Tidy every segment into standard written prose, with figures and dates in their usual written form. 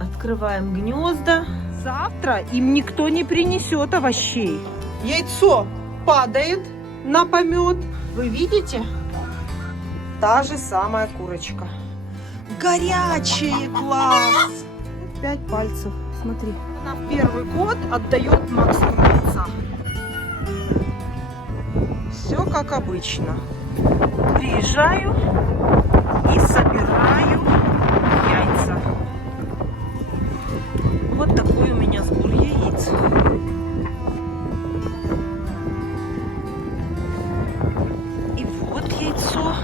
Открываем гнезда. Завтра им никто не принесет овощей. Яйцо падает на помет. Вы видите? Та же самая курочка. Горячее, класс! 5 пальцев, смотри. Она в первый год отдает максимум яйца. Все как обычно. Приезжаю и собираю яйца. Вот такой у меня сбор яиц. И вот яйцо.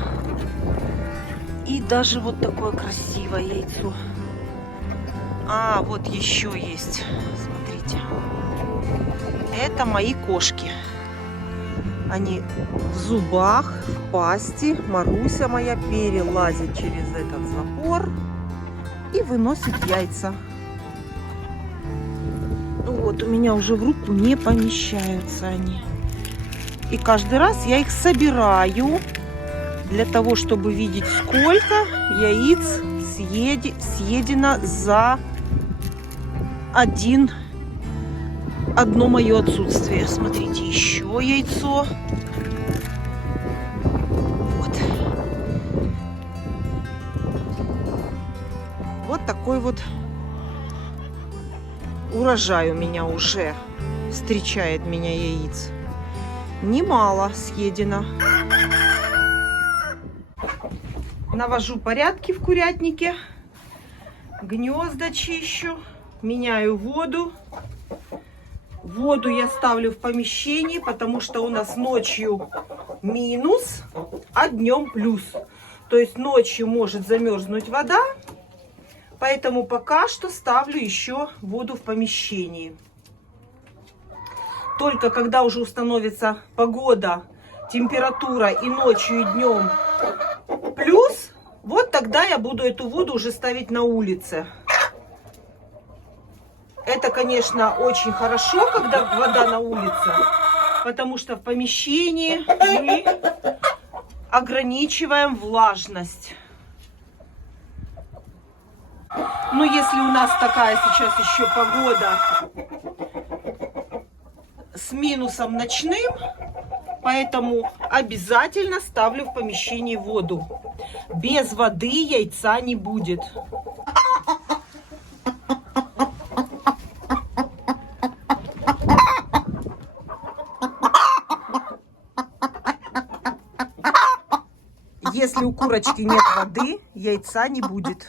И даже вот такое красивое яйцо. А, вот еще есть. Смотрите. Это мои кошки. Они в зубах, в пасти. Маруся моя перелазит через этот забор и выносит яйца. Вот, у меня уже в руку не помещаются они. И каждый раз я их собираю для того, чтобы видеть, сколько яиц съедено за одно мое отсутствие. Смотрите, еще яйцо. Вот. Вот такой вот урожай у меня уже встречает меня яиц. Немало съедено. Навожу порядки в курятнике. Гнезда чищу. Меняю воду. Воду я ставлю в помещении, потому что у нас ночью минус, а днем плюс. То есть ночью может замерзнуть вода. Поэтому пока что ставлю еще воду в помещении. Только когда уже установится погода, температура и ночью, и днем плюс, вот тогда я буду эту воду уже ставить на улице. Это, конечно, очень хорошо, когда вода на улице, потому что в помещении мы ограничиваем влажность. Но если у нас такая сейчас еще погода с минусом ночным, поэтому обязательно ставлю в помещении воду. Без воды яйца не будет. Если у курочки нет воды, яйца не будет.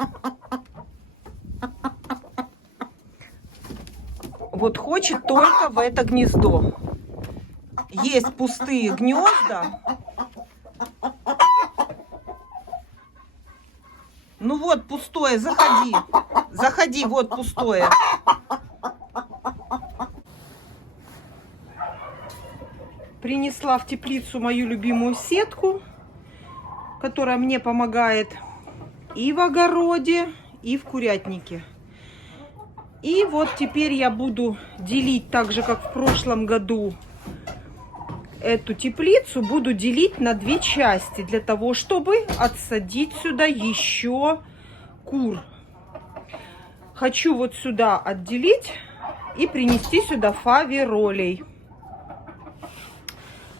Вот хочет только в это гнездо. Есть пустые гнезда. Ну вот пустое, заходи. Заходи, вот пустое. Принесла в теплицу мою любимую сетку, которая мне помогает и в огороде, и в курятнике. И вот теперь я буду делить так же, как в прошлом году, эту теплицу буду делить на 2 части, для того, чтобы отсадить сюда еще кур. Хочу вот сюда отделить и принести сюда фаверолей.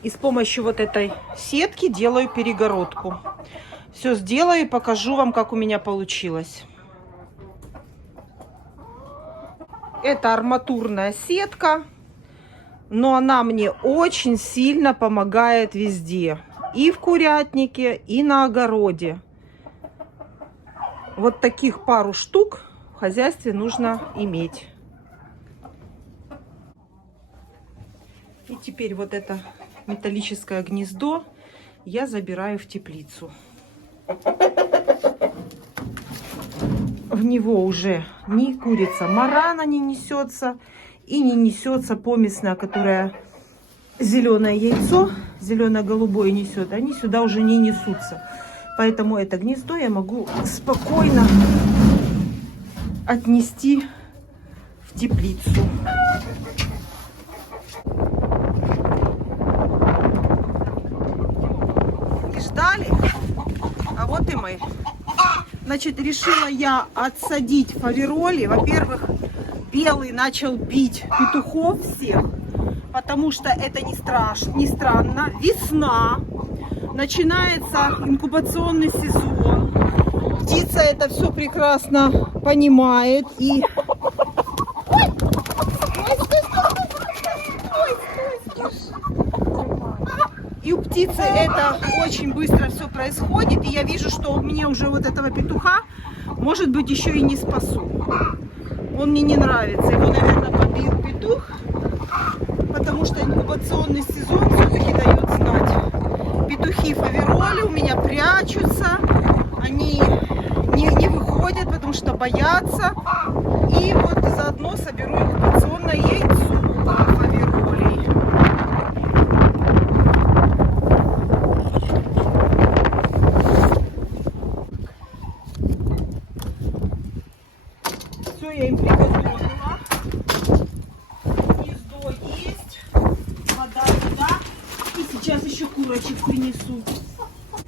И с помощью вот этой сетки делаю перегородку. Все сделаю и покажу вам, как у меня получилось. Это арматурная сетка, но она мне очень сильно помогает везде. И в курятнике, и на огороде. Вот таких пару штук в хозяйстве нужно иметь. И теперь вот это металлическое гнездо я забираю в теплицу. В него уже ни курица марана не несется и не несется помесная, которая зеленое яйцо, зелено-голубое несет. Они сюда уже не несутся. Поэтому это гнездо я могу спокойно отнести в теплицу. И ждали, а вот и мы. Значит, решила я отсадить фавероли. Во-первых, белый начал бить петухов всех, потому что это не странно. Весна, начинается инкубационный сезон. Птица это все прекрасно понимает. И... И у птицы это очень быстро все происходит. И я вижу, что мне уже вот этого петуха, может быть, еще и не спасу. Он мне не нравится. Его, наверное, побил петух, потому что инкубационный сезон все-таки дает знать. Петухи фавероли у меня прячутся. Они не выходят, потому что боятся. И вот заодно соберу инкубационное яйцо фаверолей. Все, я им приготовила. Гнездо есть. Вода туда. И сейчас еще курочек принесу.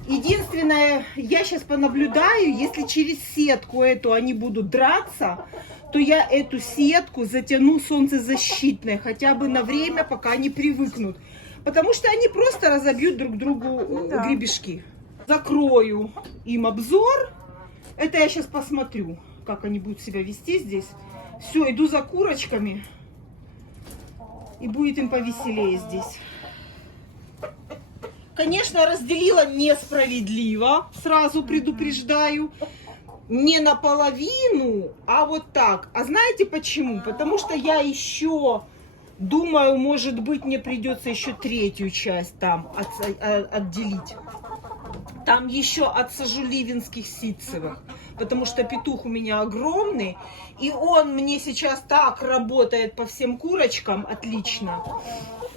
Единственное, я сейчас понаблюдаю, если через сетку эту они будут драться, то я эту сетку затяну солнцезащитной, хотя бы на время, пока они привыкнут. Потому что они просто разобьют друг другу гребешки. Закрою им обзор. Это я сейчас посмотрю, как они будут себя вести здесь. Все, иду за курочками. И будет им повеселее здесь. Конечно, разделила несправедливо, сразу предупреждаю. Не наполовину, а вот так. А знаете почему? Потому что я еще думаю, может быть, мне придется еще третью часть там отделить. Там еще отсажу ливенских ситцевых, потому что петух у меня огромный, и он мне сейчас так работает по всем курочкам отлично.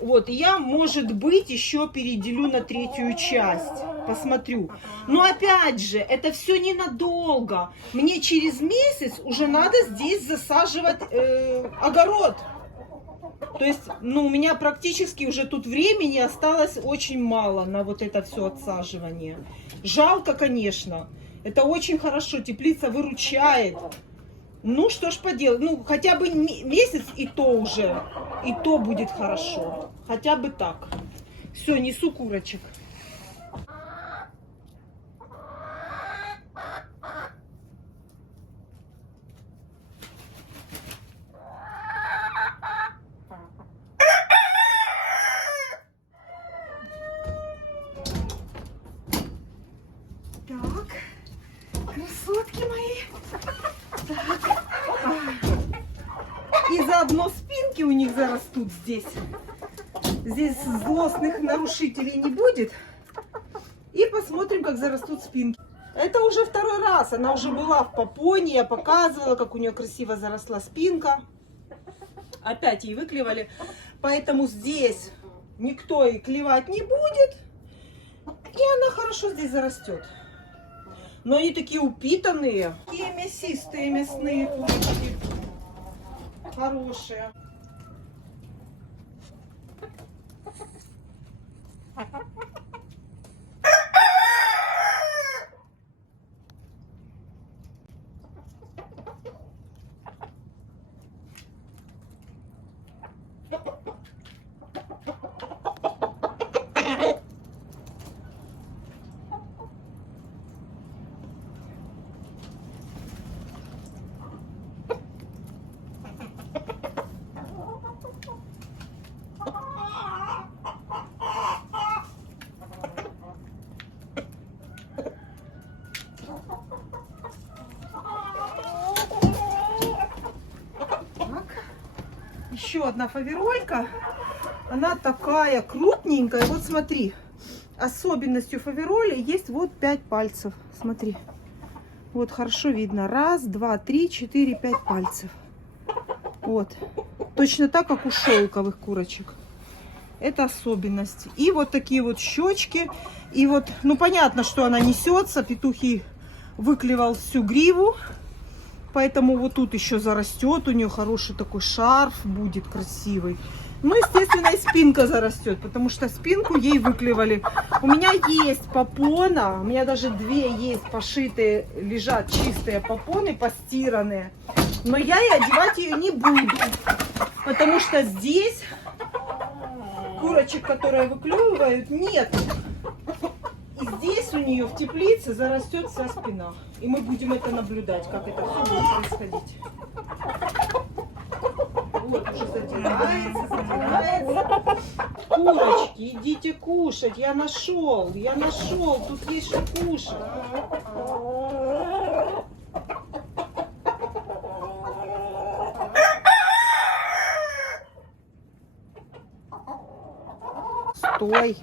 Вот, и я, может быть, еще переделю на третью часть. Посмотрю. Но опять же, это все ненадолго. Мне через месяц уже надо здесь засаживать огород. То есть, ну, у меня практически уже тут времени осталось очень мало на вот это все отсаживание. Жалко, конечно. Это очень хорошо. Теплица выручает. Ну, что ж поделать. Ну, хотя бы месяц и то уже. И то будет хорошо. Хотя бы так. Все, несу курочек. Так, красотки мои. Так. И заодно спинки у них зарастут здесь. Здесь злостных нарушителей не будет. И посмотрим, как зарастут спинки. Это уже второй раз. Она уже была в попоне. Я показывала, как у нее красиво заросла спинка. Опять ей выклевали. Поэтому здесь никто и клевать не будет. И она хорошо здесь зарастет. Но они такие упитанные. Такие мясистые мясные курочки. Хорошие. Еще одна фаверолька. Она такая крупненькая. Вот смотри. Особенностью фавероли есть вот 5 пальцев. Смотри. Вот хорошо видно. 1, 2, 3, 4, 5 пальцев. Вот. Точно так, как у шелковых курочек. Это особенность. И вот такие вот щечки. И вот, ну понятно, что она несется. Петух ей выклевал всю гриву. Поэтому вот тут еще зарастет, у нее хороший такой шарф будет красивый. Ну, естественно, и спинка зарастет, потому что спинку ей выклевали. У меня есть попона, у меня даже две есть пошитые, лежат чистые попоны, постиранные. Но я и одевать ее не буду, потому что здесь курочек, которые выклевывают, нет. И здесь у нее в теплице зарастет вся спина. И мы будем это наблюдать, как это все будет происходить. Вот уже задирается, задирается. Курочки, идите кушать. Я нашел. Тут есть что кушать. Стой.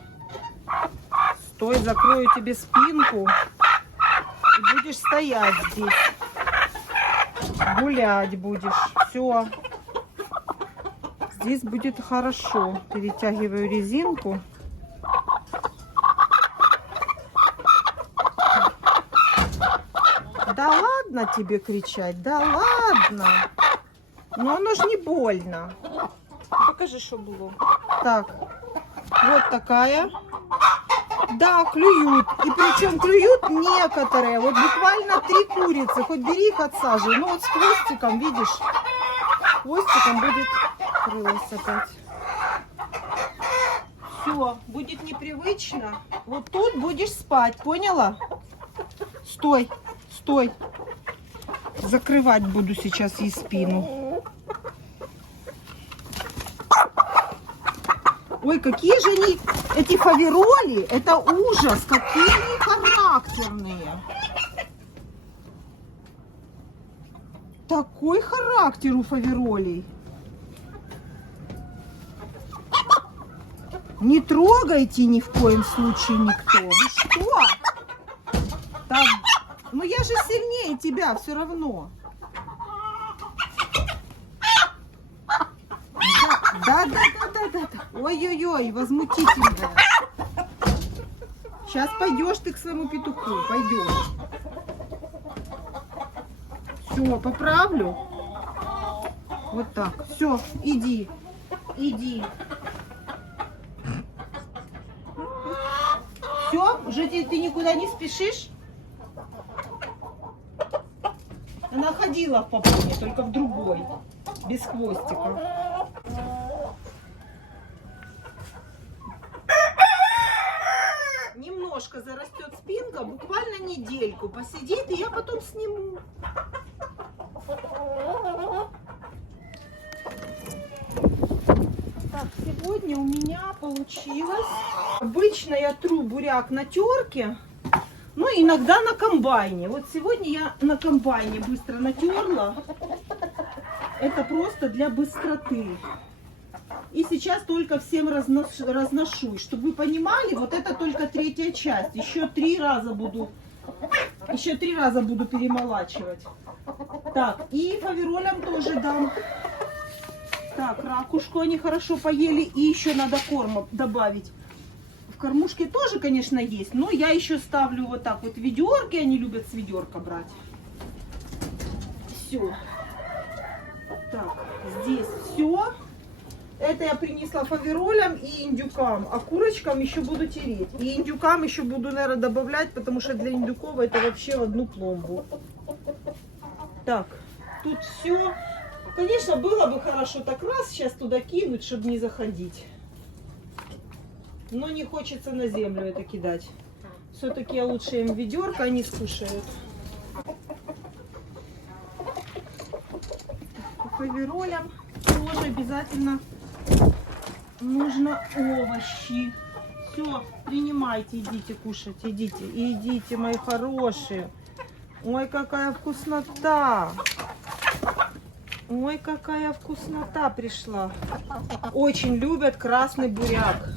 Стой, закрою тебе спинку. И будешь стоять здесь. Гулять будешь. Все. Здесь будет хорошо. Перетягиваю резинку. Да ладно тебе кричать, да ладно. Но оно ж не больно. Покажи, что было. Так, вот такая. Да, клюют. И причем клюют некоторые. Вот буквально 3 курицы. Хоть бери их отсаживай. Ну вот с хвостиком, видишь? Хвостиком будет крылась опять. Все, будет непривычно. Вот тут будешь спать, поняла? Стой, стой. Закрывать буду сейчас ей спину. Ой, какие же они, эти фавероли, это ужас, какие они характерные. Такой характер у фаверолей. Не трогайте ни в коем случае никто. Вы что? Так, ну я же сильнее тебя все равно. Да. Ой-ой-ой, возмутительная. Сейчас пойдешь ты к своему петуху, пойдешь. Все, поправлю. Вот так. Все, иди. Иди. Все, уже ты никуда не спешишь? Она ходила в попоне, только в другой, без хвостика. Немножко зарастет спинка, буквально недельку посидит, и я потом сниму. Так, сегодня у меня получилось. Обычно я тру буряк на терке, ну иногда на комбайне. Вот сегодня я на комбайне быстро натерла. Это просто для быстроты. И сейчас только всем разношу. Чтобы вы понимали, вот это только 3-я часть. Еще 3 раза буду перемолачивать. Так, и фаверолям тоже дам. Так, ракушку они хорошо поели. И еще надо корма добавить. В кормушке тоже, конечно, есть. Но я еще ставлю вот так вот ведерки. Они любят с ведерка брать. Все. Так, здесь все. Это я принесла фаверолям и индюкам, а курочкам еще буду тереть. И индюкам еще буду, наверное, добавлять, потому что для индюков это вообще в одну пломбу. Так, тут все. Конечно, было бы хорошо так раз сейчас туда кинуть, чтобы не заходить. Но не хочется на землю это кидать. Все-таки я лучше им ведерко, они скушают. По фаверолям тоже обязательно нужно овощи. Все, принимайте, идите кушать, идите, идите, мои хорошие. Ой, какая вкуснота! Ой, какая вкуснота пришла. Очень любят красный буряк.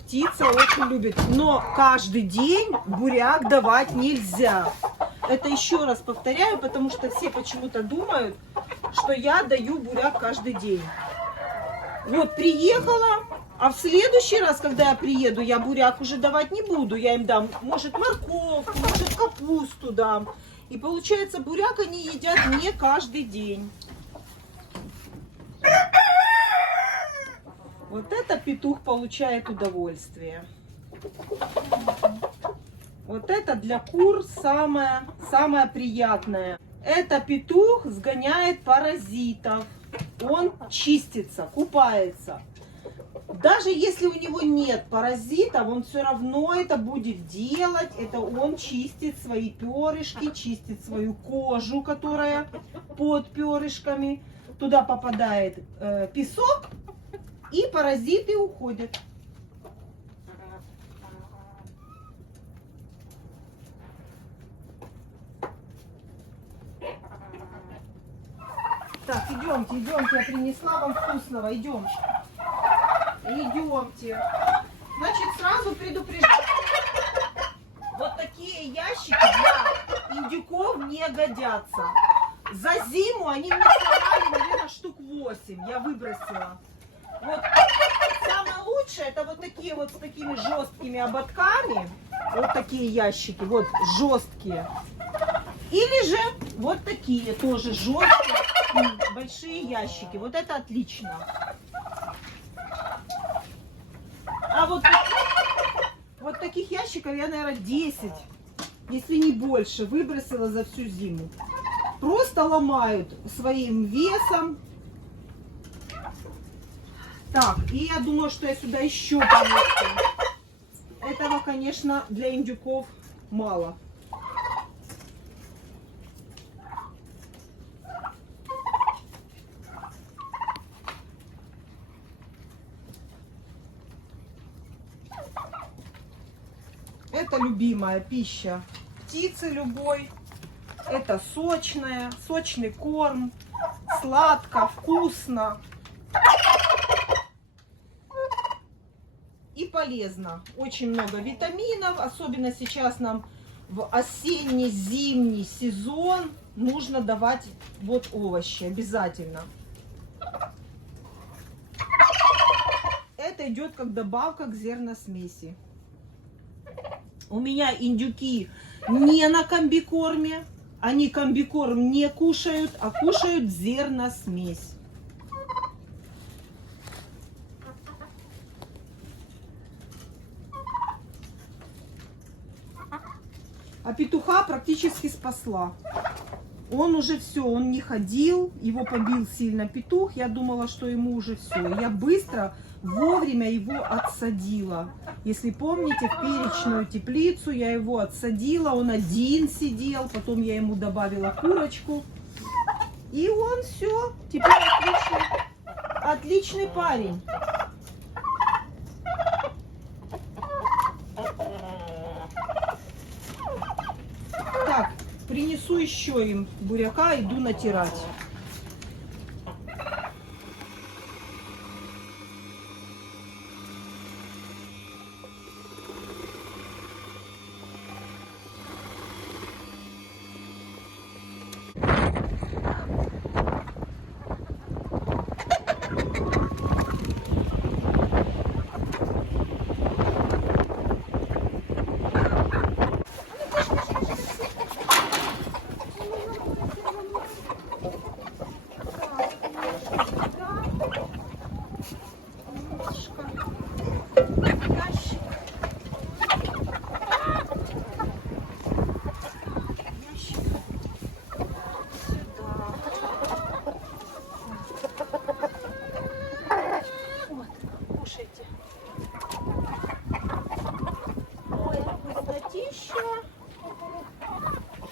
Птица очень любит. Но каждый день буряк давать нельзя. Это еще раз повторяю, потому что все почему-то думают, что я даю буряк каждый день. Вот приехала, а в следующий раз, когда я приеду, я буряк уже давать не буду. Я им дам, может, морковку, может, капусту дам. И получается, буряк они едят не каждый день. Вот это петух получает удовольствие. Вот это для кур самое приятное. Это петух сгоняет паразитов. Он чистится, купается. Даже если у него нет паразитов, он все равно это будет делать. Это он чистит свои перышки, чистит свою кожу, которая под перышками. Туда попадает песок, и паразиты уходят. Так, идемте, идемте, я принесла вам вкусного, идем. Идемте. Значит, сразу предупреждаю. Вот такие ящики для индюков не годятся. За зиму они мне сломали, наверное, штук 8. Я выбросила. Вот самое лучшее, это вот такие вот с такими жесткими ободками. Вот такие ящики, вот жесткие. Или же вот такие тоже жесткие, большие ящики. Вот это отлично. А вот таких ящиков я, наверное, 10, если не больше, выбросила за всю зиму. Просто ломают своим весом. Так, и я думаю, что я сюда еще принесу. Этого, конечно, для индюков мало. Это любимая пища птицы любой. Это сочный корм, сладко, вкусно и полезно. Очень много витаминов, особенно сейчас нам в осенне-зимний сезон нужно давать вот овощи обязательно. Это идет как добавка к зерносмеси. У меня индюки не на комбикорме, они комбикорм не кушают, а кушают зерносмесь. А петуха практически спасла. Он уже все, он не ходил, его побил сильно петух. Я думала, что ему уже все. Я быстро, вовремя его отсадила. Если помните, в перечную теплицу я его отсадила. Он один сидел, потом я ему добавила курочку. И он все, теперь отличный парень. Так, принесу еще им буряка, иду натирать.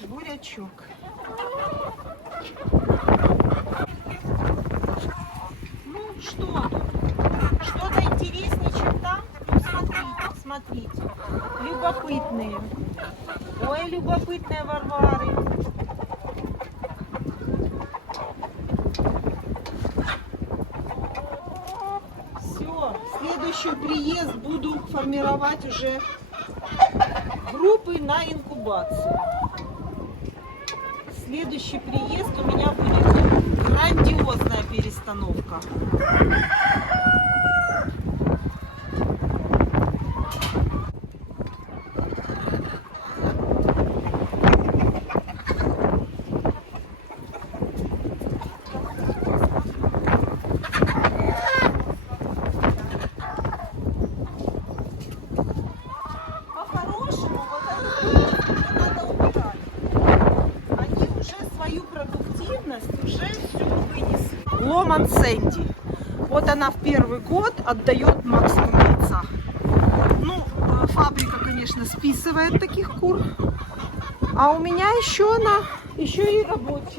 Бурячок. Ну что тут? Что-то интереснее, чем там? Ну смотрите, смотрите. Любопытные. Ой, любопытные Варвары. Все, следующий приезд буду формировать уже группы на инкубацию. Следующий приезд у меня будет грандиозная перестановка. Ломан Сэнди. Вот она в первый год отдает максимум яйца. Ну, фабрика, конечно, списывает таких кур. А у меня еще она, еще и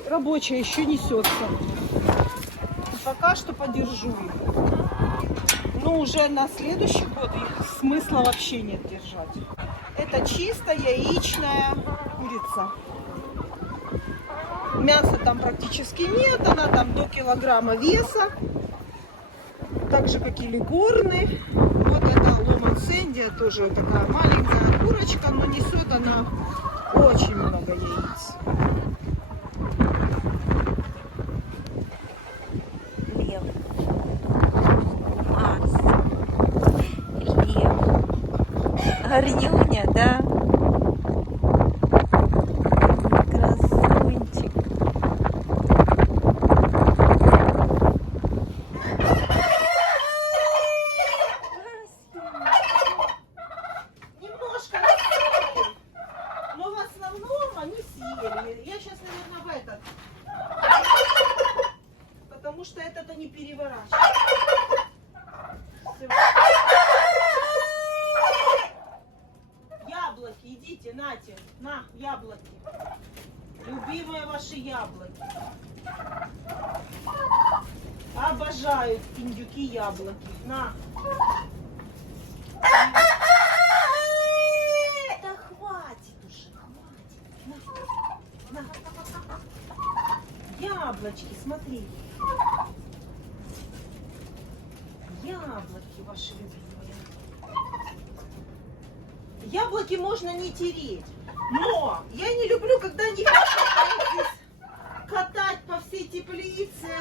рабочая, еще несется. Пока что подержу их. Но уже на следующий год их смысла вообще нет держать. Это чисто яичная курица. Мяса там практически нет, она там до килограмма веса. Так же, как и лигорны. Вот это Ломан Сэнди, тоже такая маленькая курочка, но несет она очень много яиц. Лев. Марс. Лев. Горнюня, да? Красунчик. Немножко съели, но в основном они съели. Я сейчас, наверное, в этот. Потому что этот они переворачивают. Яблоки, идите, нате, на, яблоки. Любимые ваши яблоки. Обожают индюки яблоки. На. Да хватит уже, хватит. На. Яблочки, смотри. Яблоки ваши любимые. Яблоки можно не тереть. Но я не люблю, когда они здесь катать по всей теплице.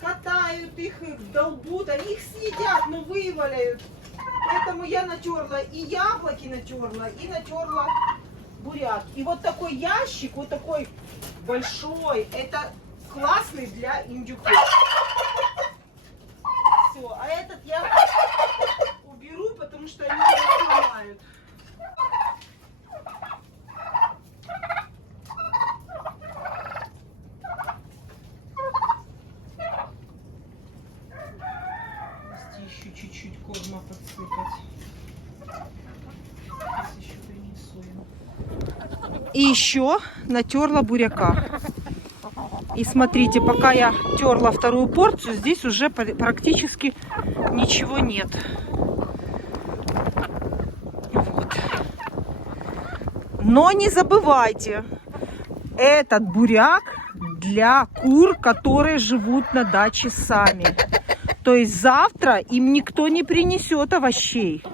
Катают их, долбут. Они их съедят, но вываляют. Поэтому я натерла и яблоки натерла, и натерла буряк. И вот такой ящик, вот такой большой, это классный для индюков. Все, а этот я уберу, потому что они не сломают. Еще чуть-чуть корма подсыпать. Сейчас еще принесу им. И еще натерла буряка. И смотрите, пока я терла вторую порцию, здесь уже практически ничего нет. Вот. Но не забывайте, этот буряк для кур, которые живут на даче сами. То есть завтра им никто не принесет овощей.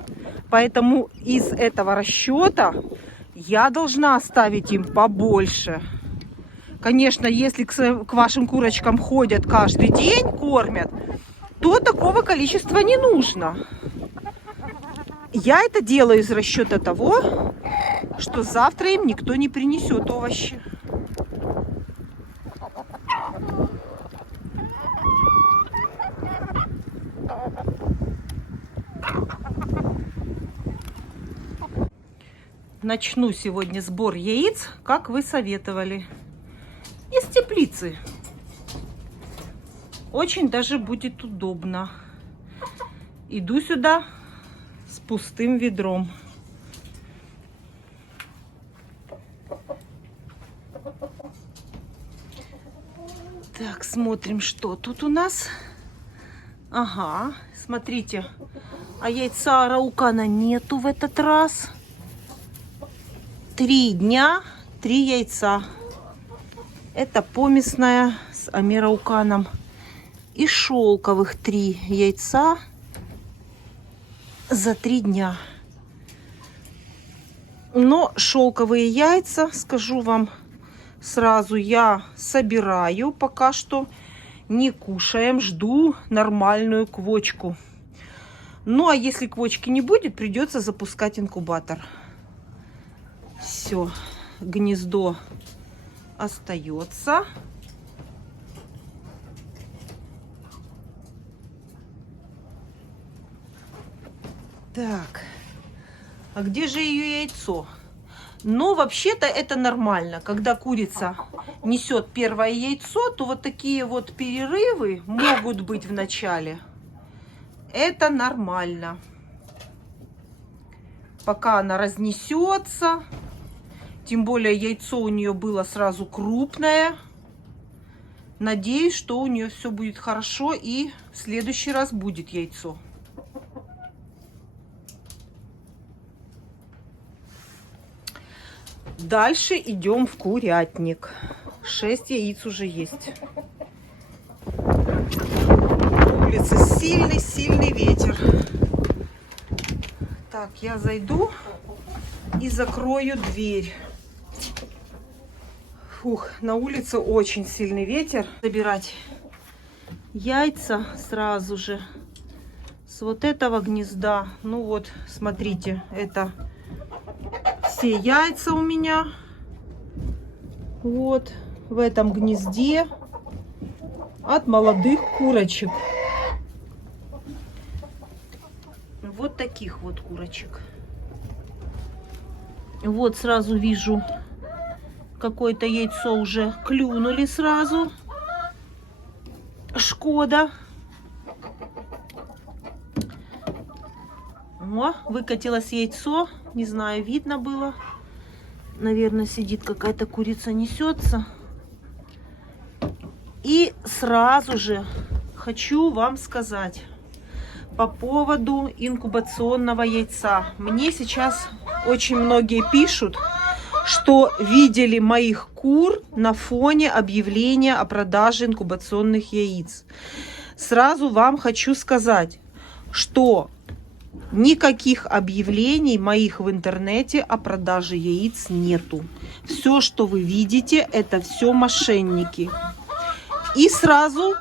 Поэтому из этого расчета я должна оставить им побольше. Конечно, если к вашим курочкам ходят каждый день, кормят, то такого количества не нужно. Я это делаю из расчета того, что завтра им никто не принесет овощи. Начну сегодня сбор яиц, как вы советовали, из теплицы. Очень даже будет удобно. Иду сюда с пустым ведром. Так, смотрим, что тут у нас. Ага, смотрите, а яйца араукана нету в этот раз. 3 дня, 3 яйца. Это помесная с амирауканом. И шелковых 3 яйца за 3 дня. Но шелковые яйца, скажу вам сразу, я собираю. Пока что не кушаем. Жду нормальную квочку. Ну, а если квочки не будет, придется запускать инкубатор. Все, гнездо остается. Так, а где же ее яйцо? Ну, вообще-то это нормально, когда курица несет первое яйцо, то вот такие вот перерывы могут быть в начале. Это нормально. Пока она разнесется. Тем более яйцо у нее было сразу крупное. Надеюсь, что у нее все будет хорошо и в следующий раз будет яйцо. Дальше идем в курятник. 6 яиц уже есть. На улице сильный ветер. Так, я зайду и закрою дверь. Фух, на улице очень сильный ветер. Забирать яйца сразу же с вот этого гнезда. Ну вот, смотрите, это все яйца у меня. Вот в этом гнезде от молодых курочек. Вот таких вот курочек. Вот сразу вижу, какое-то яйцо уже клюнули сразу. Шкода. О, выкатилось яйцо. Не знаю, видно было. Наверное, сидит какая-то курица, несется. И сразу же хочу вам сказать по поводу инкубационного яйца. Мне сейчас очень многие пишут, что видели моих кур на фоне объявления о продаже инкубационных яиц. Сразу вам хочу сказать, что никаких объявлений моих в интернете о продаже яиц нету. Все, что вы видите, это все мошенники. И сразу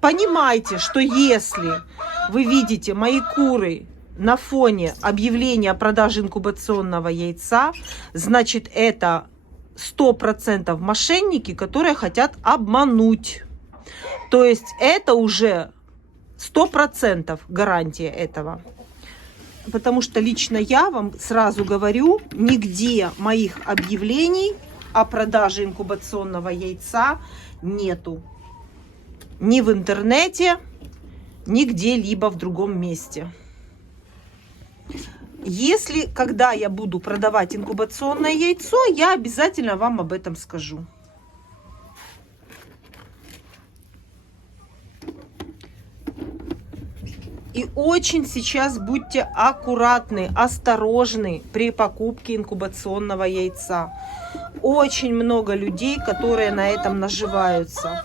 понимайте, что если вы видите мои куры на фоне объявления о продаже инкубационного яйца, значит, это 100% мошенники, которые хотят обмануть. То есть это уже 100% гарантия этого. Потому что лично я вам сразу говорю, нигде моих объявлений о продаже инкубационного яйца нету. Ни в интернете, ни где-либо в другом месте. Если, когда я буду продавать инкубационное яйцо, я обязательно вам об этом скажу. И очень сейчас будьте аккуратны, осторожны при покупке инкубационного яйца. Очень много людей, которые на этом наживаются.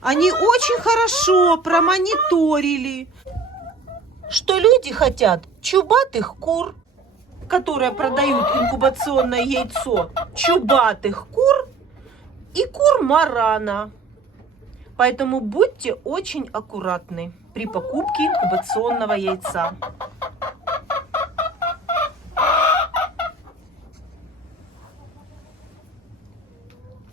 Они очень хорошо промониторили, что люди хотят чубатых кур, которые продают инкубационное яйцо, чубатых кур и кур марана. Поэтому будьте очень аккуратны при покупке инкубационного яйца.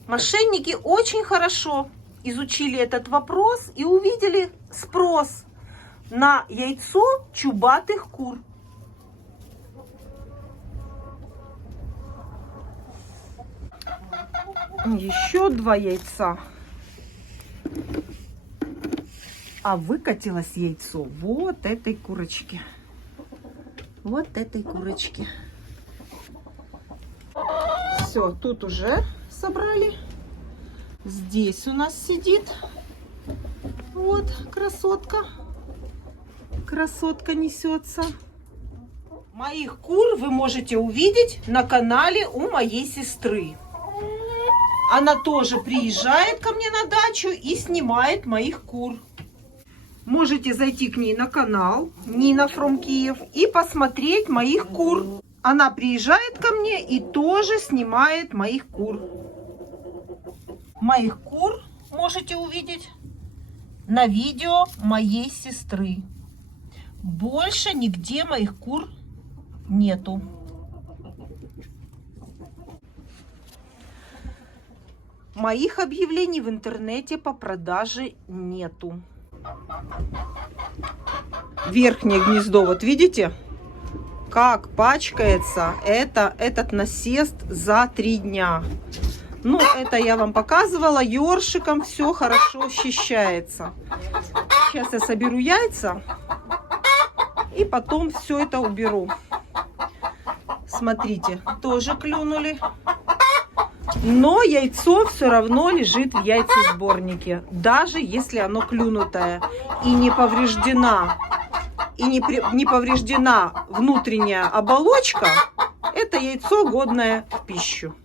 Мошенники очень хорошо изучили этот вопрос и увидели спрос на яйцо чубатых кур. Еще 2 яйца. А выкатилось яйцо вот этой курочки. Вот этой курочки. Все, тут уже собрали. Здесь у нас сидит. Вот красотка. Красотка несется. Моих кур вы можете увидеть на канале у моей сестры. Она тоже приезжает ко мне на дачу и снимает моих кур. Можете зайти к ней на канал Нина from Киев и посмотреть моих кур. Она приезжает ко мне и тоже снимает моих кур. Моих кур можете увидеть на видео моей сестры. Больше нигде моих кур нету. Моих объявлений в интернете по продаже нету. Верхнее гнездо, вот видите, как пачкается этот насест за 3 дня. Ну, это я вам показывала. Ёршиком все хорошо счищается. Сейчас я соберу яйца и потом все это уберу. Смотрите, тоже клюнули. Но яйцо все равно лежит в яйцесборнике, даже если оно клюнутое и не повреждена, не повреждена внутренняя оболочка, это яйцо годное в пищу.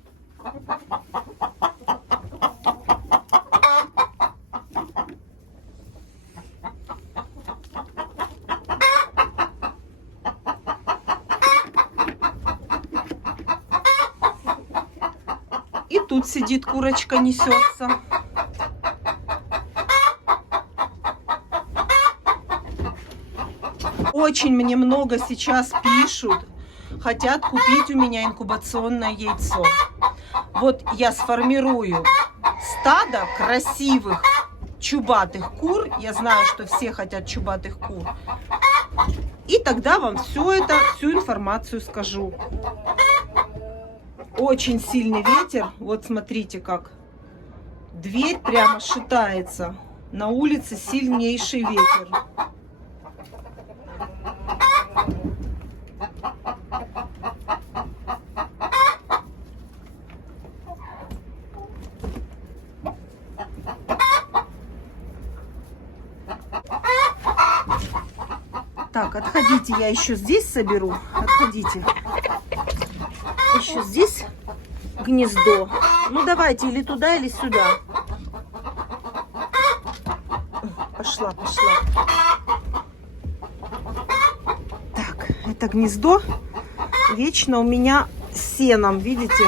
И тут сидит курочка, несется. Очень мне много сейчас пишут, хотят купить у меня инкубационное яйцо. Вот я сформирую стадо красивых чубатых кур. Я знаю, что все хотят чубатых кур. И тогда вам всю информацию скажу. Очень сильный ветер. Вот смотрите как. Дверь прямо шатается. На улице сильнейший ветер. Так, отходите, я еще здесь соберу. Отходите. Еще здесь гнездо. Ну, давайте или туда, или сюда. Пошла, пошла. Так, это гнездо вечно у меня сеном, видите?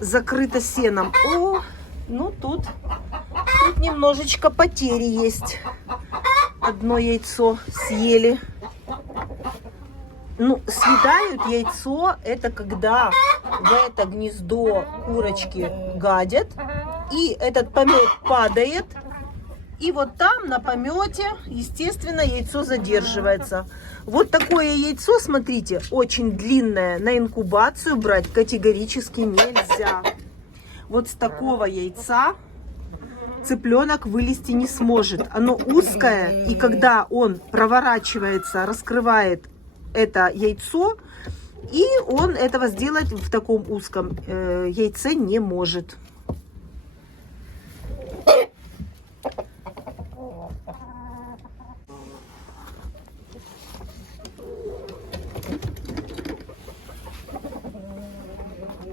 Закрыто сеном. О, ну тут немножечко потери есть. Одно яйцо съели. Ну, съедают яйцо, это когда в это гнездо курочки гадят, и этот помет падает, и вот там на помете, естественно, яйцо задерживается. Вот такое яйцо, смотрите, очень длинное, на инкубацию брать категорически нельзя. Вот с такого яйца цыпленок вылезти не сможет. Оно узкое, и когда он проворачивается, раскрывает это яйцо, и он этого сделать в таком узком яйце не может.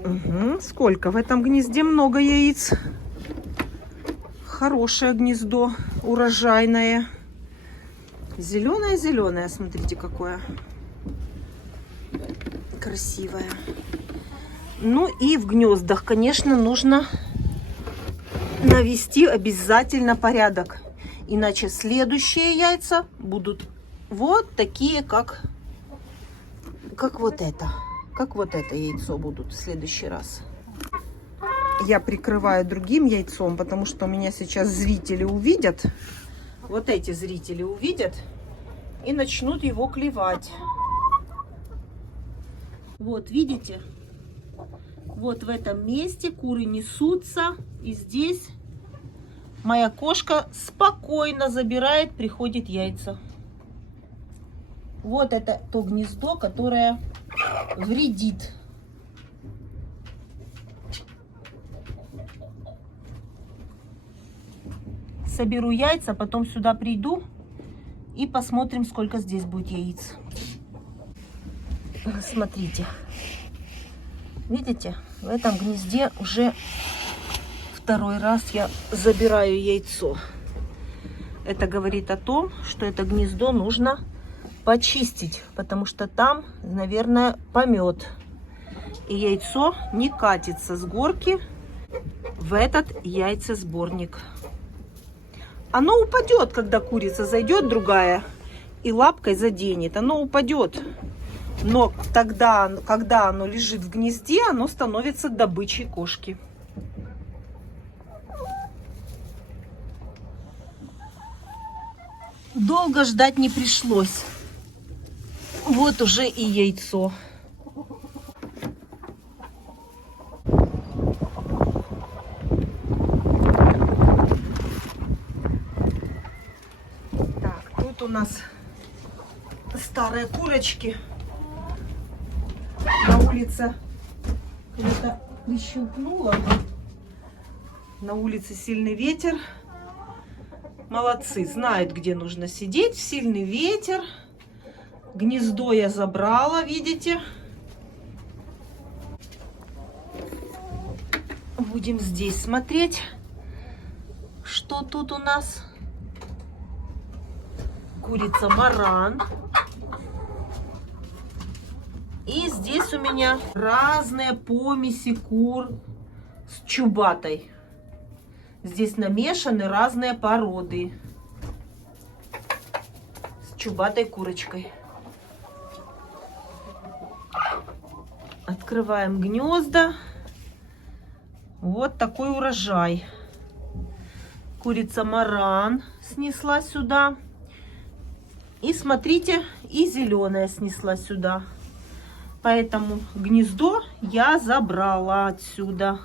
Угу. Сколько? В этом гнезде много яиц. Хорошее гнездо, урожайное. Зеленое-зеленое, смотрите, какое красивое. Ну и в гнездах, конечно, нужно навести обязательно порядок. Иначе следующие яйца будут вот такие, как вот это. Как вот это яйцо будут в следующий раз. Я прикрываю другим яйцом, потому что у меня сейчас зрители увидят. Вот эти зрители увидят и начнут его клевать. Вот, видите? Вот в этом месте куры несутся. И здесь моя кошка спокойно забирает, приходит яйца. Вот это то гнездо, которое вредит. Соберу яйца, потом сюда приду и посмотрим, сколько здесь будет яиц. Смотрите. Видите? В этом гнезде уже второй раз я забираю яйцо. Это говорит о том, что это гнездо нужно почистить, потому что там, наверное, помет. И яйцо не катится с горки в этот яйцесборник. Оно упадет, когда курица зайдет другая и лапкой заденет. Оно упадет. Но тогда, когда оно лежит в гнезде, оно становится добычей кошки. Долго ждать не пришлось. Вот уже и яйцо. у нас старые курочки. На улице это прищелкнуло. На улице сильный ветер. Молодцы, знают, где нужно сидеть. Сильный ветер. Гнездо я забрала, видите? Будем здесь смотреть, что тут у нас. Курица маран. И здесь у меня разные помеси кур с чубатой. Здесь намешаны разные породы с чубатой курочкой. Открываем гнезда. Вот такой урожай. Курица маран снесла сюда. И смотрите, и зеленая снесла сюда. Поэтому гнездо я забрала отсюда.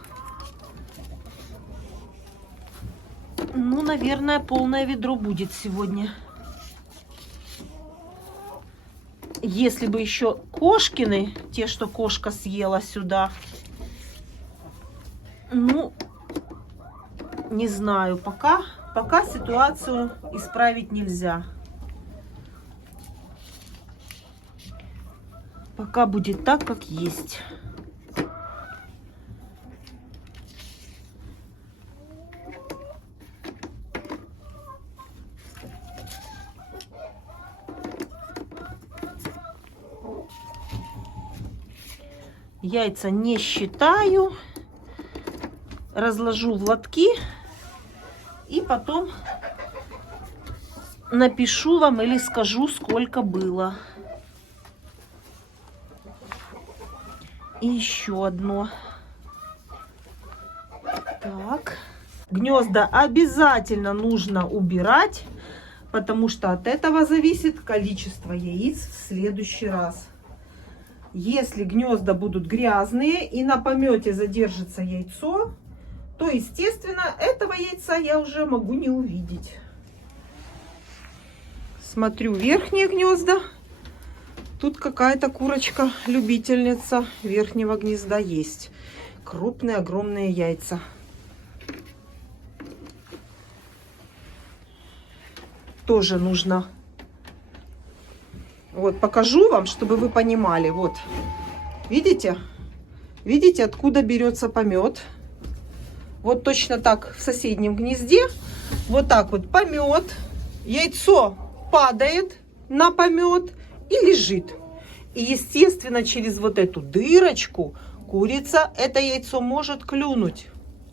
Ну, наверное, полное ведро будет сегодня. Если бы еще кошкины, те, что кошка съела сюда, ну, не знаю, пока ситуацию исправить нельзя. Пока будет так, как есть. Яйца не считаю. Разложу в лотки. И потом напишу вам или скажу, сколько было. И еще одно. Так. Гнезда обязательно нужно убирать, потому что от этого зависит количество яиц в следующий раз. Если гнезда будут грязные и на помете задержится яйцо, то, естественно, этого яйца я уже могу не увидеть. Смотрю верхние гнезда. Тут какая-то курочка-любительница верхнего гнезда есть. Крупные, огромные яйца. Тоже нужно. Вот, покажу вам, чтобы вы понимали. Вот, видите? Видите, откуда берется помет? Вот точно так в соседнем гнезде. Вот так вот помет. Яйцо падает на помет и лежит. И, естественно, через вот эту дырочку курица это яйцо может клюнуть,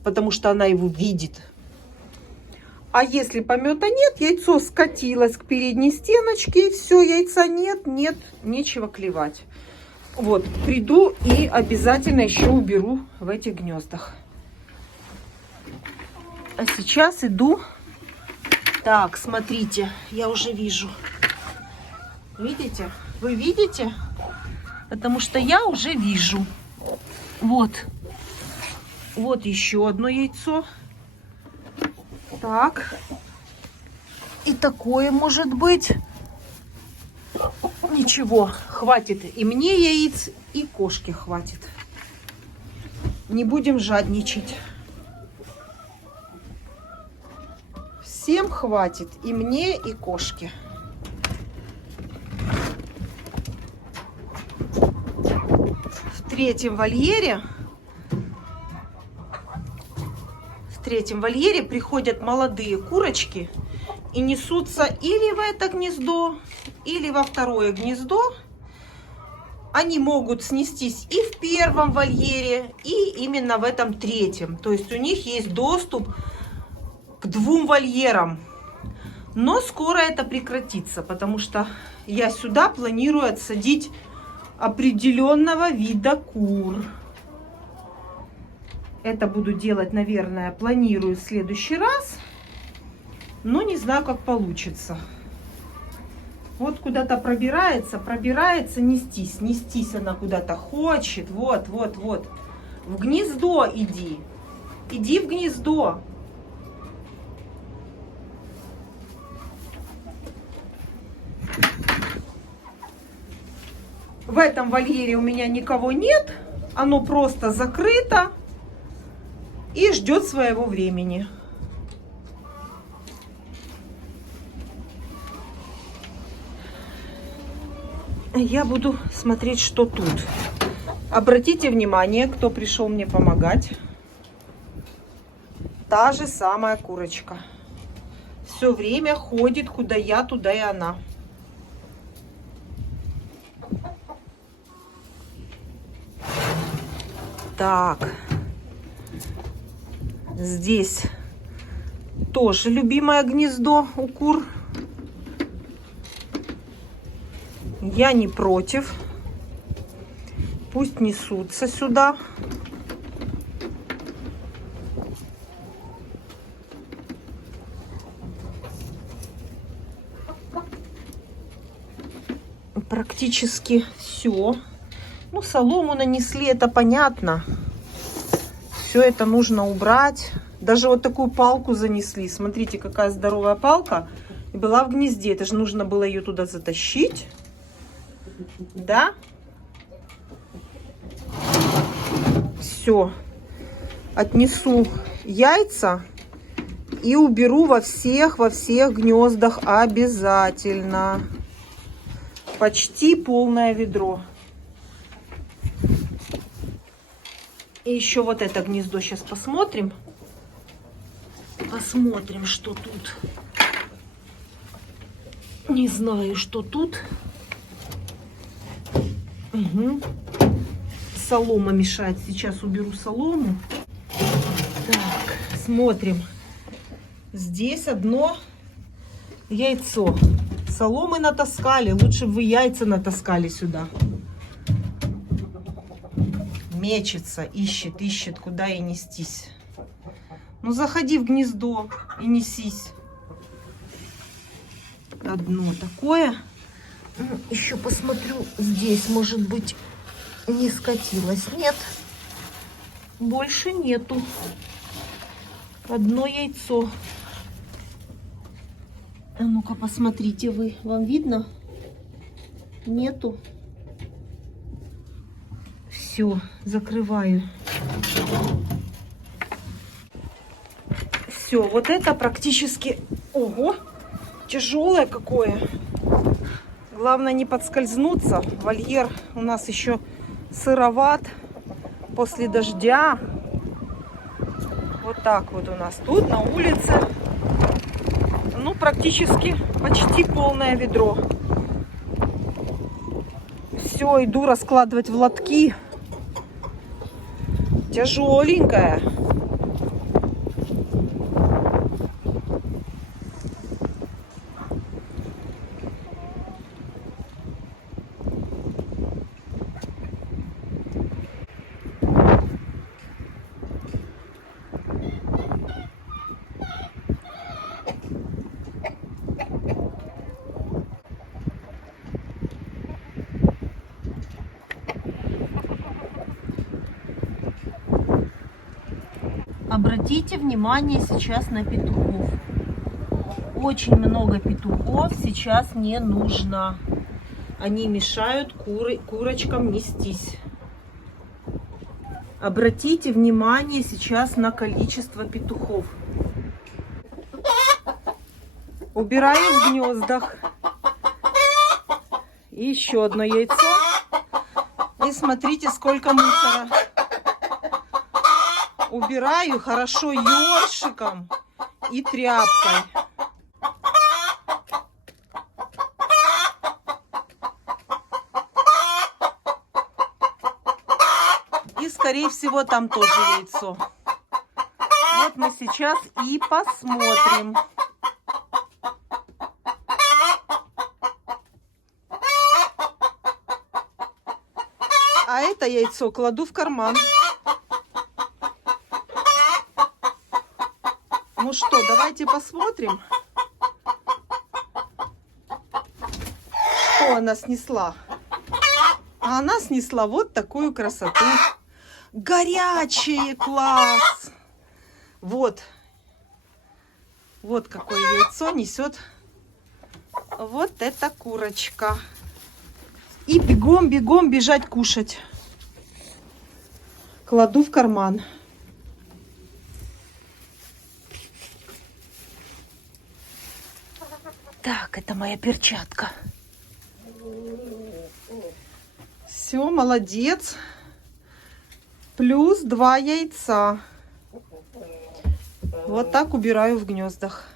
потому что она его видит. А если помета нет, яйцо скатилось к передней стеночке, и все, яйца нет, нечего клевать. Вот, приду и обязательно еще уберу в этих гнездах. А сейчас иду. Так, смотрите, я уже вижу. Видите? Вы видите? Потому что я уже вижу. Вот. Вот еще одно яйцо. Так. И такое может быть. Ничего, хватит и мне яиц, и кошке хватит. Не будем жадничать. Всем хватит, и мне, и кошке. В третьем вольере приходят молодые курочки и несутся или в это гнездо, или во второе гнездо. Они могут снестись и в первом вольере, и именно в этом третьем. То есть у них есть доступ к 2 вольерам. Но скоро это прекратится, потому что я сюда планирую отсадить определенного вида кур. Это буду делать, наверное, планирую в следующий раз. Но не знаю, как получится. Вот куда-то пробирается, нестись она куда-то хочет. Вот. В гнездо иди. Иди в гнездо. В этом вольере у меня никого нет. Оно просто закрыто и ждет своего времени. Я буду смотреть, что тут. Обратите внимание, кто пришел мне помогать. Та же самая курочка. Все время ходит, куда я, туда и она. Так. Здесь тоже любимое гнездо у кур. Я не против. Пусть несутся сюда. Практически все. Ну, солому нанесли, это понятно. Все это нужно убрать. Даже вот такую палку занесли. Смотрите, какая здоровая палка. И была в гнезде. Это же нужно было ее туда затащить. Да? Все. Отнесу яйца и уберу во всех гнездах обязательно. Почти полное ведро. И еще вот это гнездо сейчас посмотрим. Посмотрим, что тут. Не знаю, что тут. Угу. Солома мешает. Сейчас уберу солому. Так, смотрим. Здесь одно яйцо. Соломы натаскали. Лучше бы вы яйца натаскали сюда. Мечется, ищет, куда и нестись. Ну, заходи в гнездо и несись. Одно такое. Еще посмотрю здесь, может быть, не скатилось. Нет, больше нету. Одно яйцо. А ну-ка, посмотрите вы. Вам видно? Нету. Все, закрываю. Все, вот это практически... Ого, тяжелое какое. Главное не подскользнуться. Вольер у нас еще сыроват после дождя. Вот так вот у нас тут на улице. Ну, практически почти полное ведро. Все, иду раскладывать в лотки. Тяжеленькая. Обратите внимание сейчас на петухов. Очень много петухов сейчас не нужно. Они мешают курочкам нестись. Обратите внимание сейчас на количество петухов. Убираю в гнездах. И еще одно яйцо. И смотрите, сколько мусора. Убираю хорошо ёршиком и тряпкой. И, скорее всего, там тоже яйцо. Вот мы сейчас и посмотрим. А это яйцо кладу в карман. Ну что, давайте посмотрим, что она снесла. А она снесла вот такую красоту. Горячее, класс! Вот. Вот какое яйцо несет вот эта курочка. И бегом бежать кушать. Кладу в карман. Так, это моя перчатка. Все, молодец. Плюс 2 яйца. Вот так убираю в гнездах.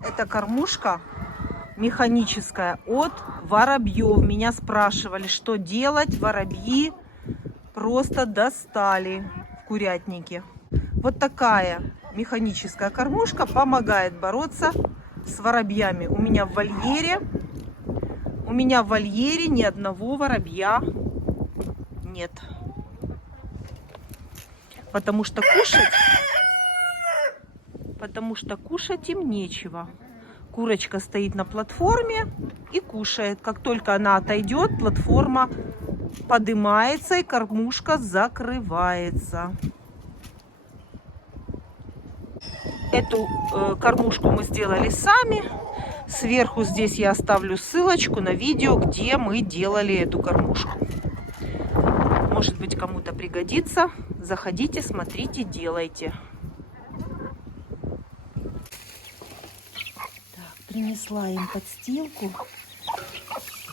Это кормушка механическая от воробьев. Меня спрашивали, что делать. Воробьи просто достали в курятнике. Вот такая механическая кормушка помогает бороться с воробьями. У меня в вольере ни одного воробья нет. Потому что кушать им нечего. Курочка стоит на платформе и кушает. Как только она отойдет, платформа поднимается и кормушка закрывается. Эту кормушку мы сделали сами. Сверху здесь я оставлю ссылочку на видео, где мы делали эту кормушку. Может быть, кому-то пригодится. Заходите, смотрите, делайте. Принесла им подстилку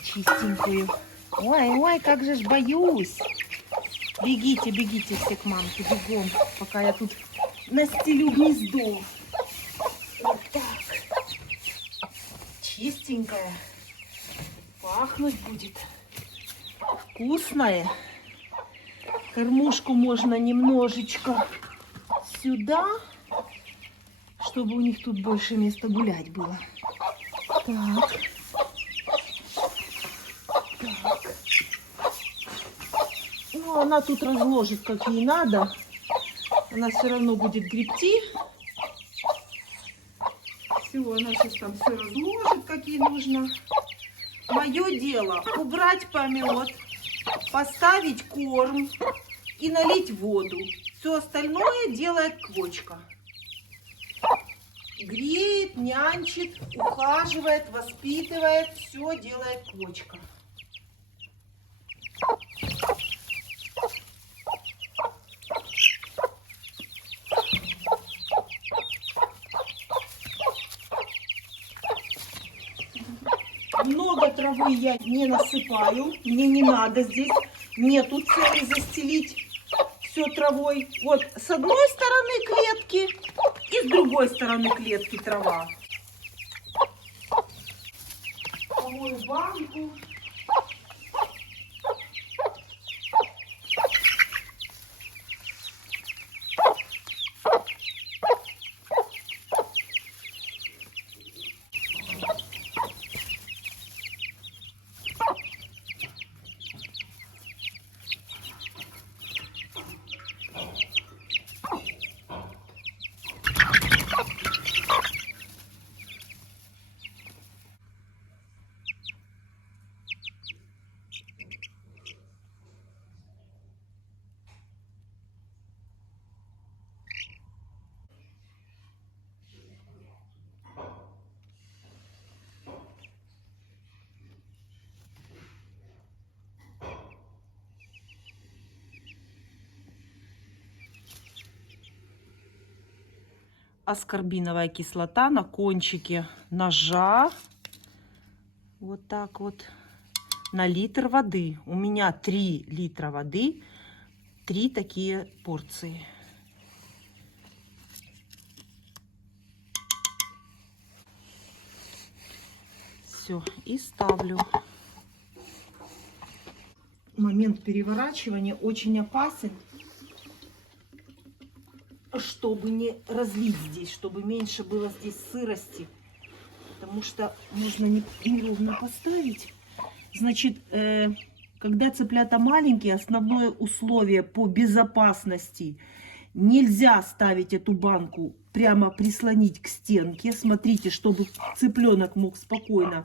чистенькую. Ой, как же ж боюсь. Бегите все к мамке, бегом, пока я тут настелю гнездо. Вот так. Чистенькая. Пахнуть будет. Вкусная. Кормушку можно немножечко сюда, чтобы у них тут больше места гулять было. Так. Ну, она тут разложит, как ей надо. Она все равно будет гребти. Все, она сейчас там все разложит, как ей нужно. Мое дело убрать помет, поставить корм и налить воду. Все остальное делает квочка. Греет, нянчит, ухаживает, воспитывает. Все делает квочка. Много травы я не насыпаю. Мне не надо здесь. Нету цели застелить все травой. Вот с одной стороны клетки и с другой стороны клетки трава. Помою банку. Аскорбиновая кислота на кончике ножа. Вот так вот. На литр воды. У меня 3 литра воды. 3 такие порции. Все. И ставлю. Момент переворачивания очень опасен. Чтобы не разлить здесь, чтобы меньше было здесь сырости, потому что нужно неровно поставить. Значит, когда цыплята маленькие, основное условие по безопасности: нельзя ставить эту банку прямо прислонить к стенке. Смотрите, чтобы цыпленок мог спокойно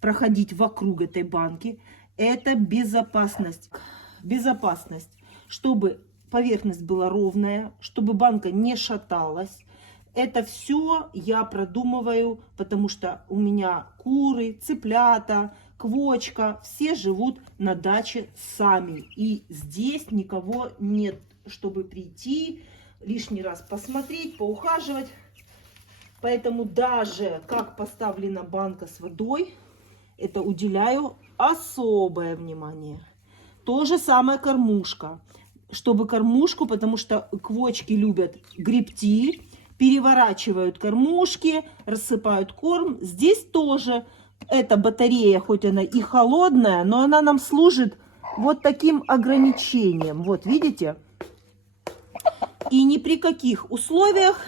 проходить вокруг этой банки. Это безопасность. Безопасность, чтобы поверхность была ровная, чтобы банка не шаталась. Это все я продумываю, потому что у меня куры, цыплята, квочка, все живут на даче сами. И здесь никого нет, чтобы прийти, лишний раз посмотреть, поухаживать. Поэтому даже как поставлена банка с водой, это уделяю особое внимание. То же самое кормушка. Чтобы кормушку, потому что квочки любят гребти, переворачивают кормушки, рассыпают корм. Здесь тоже эта батарея, хоть она и холодная, но она нам служит вот таким ограничением. Вот видите? И ни при каких условиях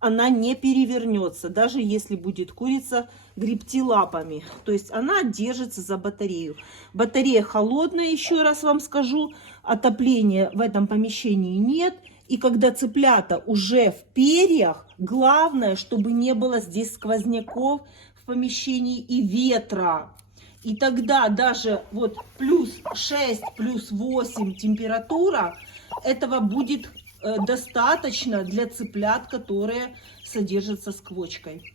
она не перевернется, даже если будет курица гребти лапами. То есть она держится за батарею. Батарея холодная, еще раз вам скажу. Отопления в этом помещении нет. И когда цыплята уже в перьях, главное, чтобы не было здесь сквозняков в помещении и ветра. И тогда даже вот плюс 6, плюс 8 температура, этого будет достаточно для цыплят, которые содержатся с квочкой.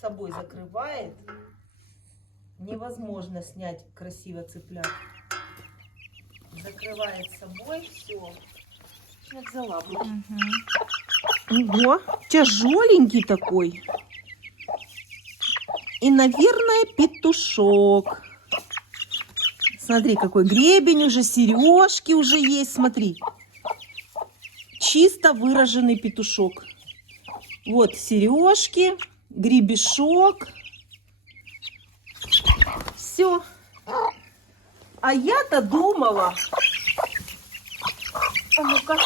Собой закрывает. Невозможно снять красиво цыплят. Закрывает собой все. Я взяла бы. Ого, тяжеленький такой. И, наверное, петушок. Смотри, какой гребень уже, сережки уже есть, смотри. Чисто выраженный петушок. Вот сережки, гребешок. Все. А я-то думала. А ну-ка.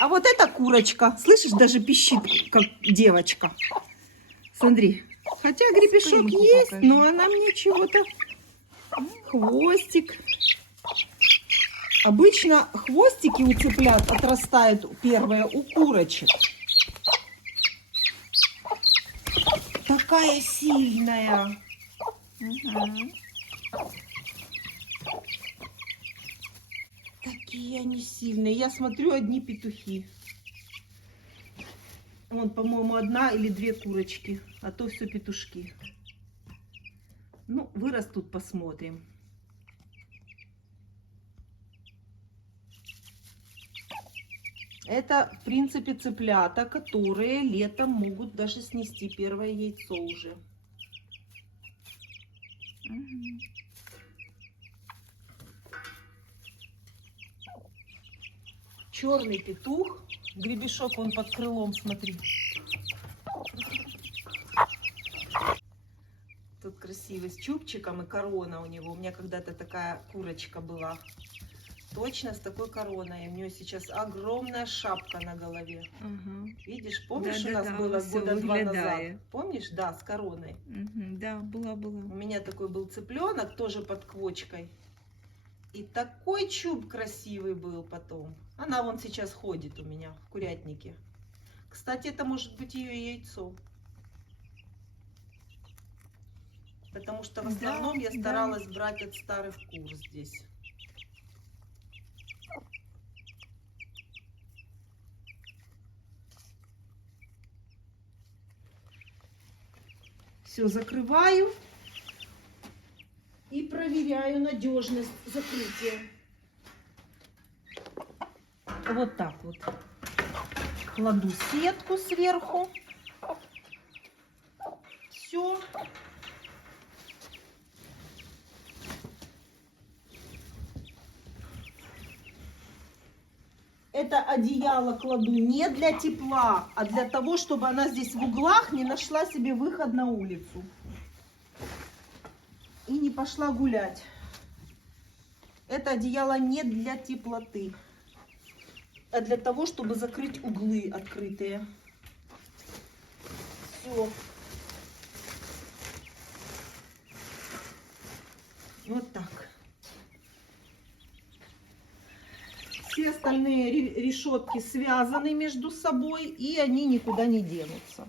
А вот эта курочка, слышишь, даже пищит, как девочка. Смотри. Хотя гребешок есть, покажи. Но она мне чего-то... Хвостик. Обычно хвостики у цыплят отрастают первые у курочек. Такая сильная. Такие они сильные. Я смотрю, одни петухи. Вон, по-моему, одна или две курочки. А то все петушки. Ну, вырастут, посмотрим. Это, в принципе, цыплята, которые летом могут даже снести первое яйцо уже. Черный петух. Гребешок он под крылом, смотри. Тут красивый, с чубчиком и корона у него. У меня когда-то такая курочка была. Точно с такой короной. У нее сейчас огромная шапка на голове. Видишь, помнишь, у нас было года 2 назад? Помнишь? Да, с короной. Да, была. У меня такой был цыпленок, тоже под квочкой. И такой чуб красивый был потом. Она вон сейчас ходит у меня в курятнике. Кстати, это может быть ее яйцо. Потому что в основном я старалась брать от старых кур здесь. Все, закрываю и проверяю надежность закрытия. Вот так вот. Кладу сетку сверху. Все. Это одеяло кладу не для тепла, а для того, чтобы она здесь в углах не нашла себе выход на улицу. И не пошла гулять. Это одеяло не для теплоты, а для того, чтобы закрыть углы открытые. Все. остальные решетки связаны между собой, и они никуда не денутся.